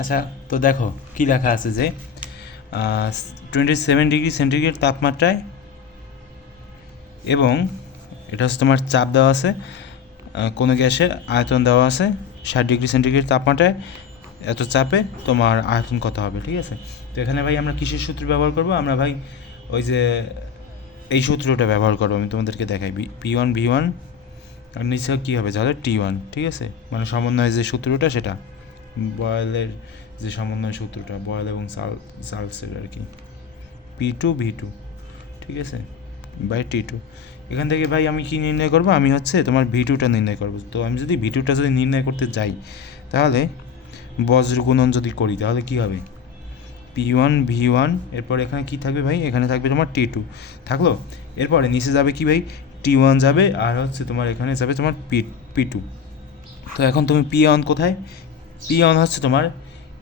আচ্ছা তো দেখো কি লেখা আছে যে টোয়েন্টি সেভেন ডিগ্রি সেন্টিগ্রেড তাপমাত্রায় এবং এটা হচ্ছে তোমার চাপ দেওয়া আছে কোনো গ্যাসের আয়তন দেওয়া আছে, ষাট ডিগ্রি সেন্টিগ্রেড তাপমাত্রায় এত চাপে তোমার আয়তন কত হবে, ঠিক আছে? তো এখানে ভাই আমরা কিসের সূত্র ব্যবহার করব? আমরা ভাই ওই যে এই সূত্রটা ব্যবহার করব, আমি তোমাদেরকে দেখাই পি ওয়ান ভি ওয়ান, আর নিচে কী হবে? তাহলে টি ওয়ান, ঠিক আছে? মানে সমন্বয় যে সূত্রটা সেটা। বয়েলের যে সমন্বয় সূত্রটা, বয়েল এবং সাল, সালসের আর কি। পি টু ভি টু ঠিক আছে? বাই টি টু এখান থেকে, ভাই, আমি কি নির্ণয় করব? আমি হচ্ছে তোমার ভি টুটা নির্ণয় করব। তো আমি যদি ভি টুটা যদি নির্ণয় করতে যাই, তাহলে বজ্র গুণন যদি করি, তাহলে কি হবে? পি ওয়ান, ভি ওয়ান, এরপর এখানে কি থাকবে ভাই? এখানে থাকবে তোমার টি টু থাকল? এরপরে নিচে যাবে কি ভাই? টি ওয়ান যাবে, আর হচ্ছে তোমার এখানে যাবে তোমার পি পি টু তো এখন তুমি পি ওয়ান কোথায়? পি ওয়ান হচ্ছে তোমার,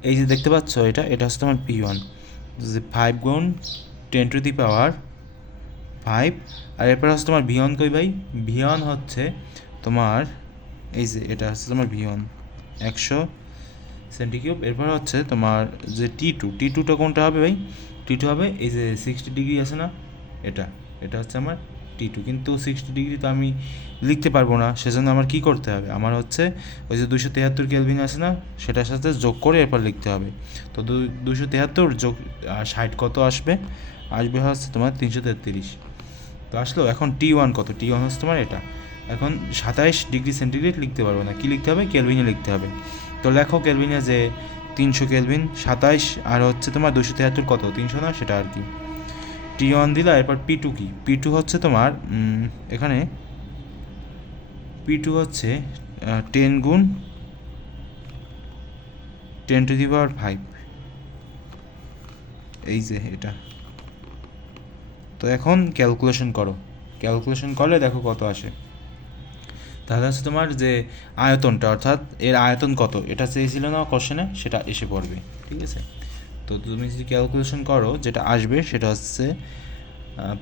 এই যে দেখতে পাচ্ছ এটা এটা হচ্ছে তোমার পি ওয়ান যে ফাইভ গুণ ten to the power five আর এরপর হচ্ছে তোমার ভি ওয়ান কই ভাই? ভি ওয়ান হচ্ছে তোমার, এই যে এটা হচ্ছে তোমার ভি ওয়ান একশো সেন্টিকিউব। এরপর হচ্ছে তোমার যে টি টু টি টুটা কোনটা হবে ভাই? টি টু হবে, এই যে সিক্সটি ডিগ্রি আছে না? এটা এটা হচ্ছে আমার টি টু কিন্তু সিক্সটি ডিগ্রি তো আমি লিখতে পারব না, সেজন্য আমার কি করতে হবে? আমার হচ্ছে ওই যে দুশো তেহাত্তর কেলভিন আছে না, সেটার সাথে যোগ করে এরপর লিখতে হবে। তো দুশো তেহাত্তর যোগ ষাট কত আসবে? আসবে হচ্ছে তোমার তিনশো তেত্রিশ। তো আসলো, এখন টি ওয়ান কত? টি ওয়ান হচ্ছে তোমার এটা। এখন সাতাইশ ডিগ্রি সেন্টিগ্রেড লিখতে পারব না। কী লিখতে হবে? কেলভিনে লিখতে হবে। তো লেখো কেলভিনে যে তিনশো কেলভিন সাতাইশ আর হচ্ছে তোমার দুশো তেহাত্তর কত? তিনশো না? সেটা আর কি। টি ওয়ান দিলা, এরপর পি টু কি? পি টু হচ্ছে তোমার এখানে পি টু হচ্ছে টেন গুণ ten to the power five এই যে এটা। তো এখন ক্যালকুলেশন করো। ক্যালকুলেশন করলে দেখো কত আসে। তাহলে হচ্ছে তোমার যে আয়তনটা, অর্থাৎ এর আয়তন কত? এটা চেয়েছিল না কোশ্চেনে সেটা এসে পড়বে। ঠিক আছে? তো তুমি যদি ক্যালকুলেশন করো, যেটা আসবে সেটা হচ্ছে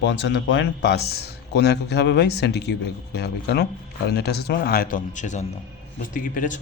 পঞ্চান্ন পয়েন্ট পাঁচ। কোন এককে হবে ভাই? সেন্টিকিউব এককে হবে। কেন? কারণ এটা হচ্ছে তোমার আয়তন, সেজন্য। বুঝতে কি পেরেছ?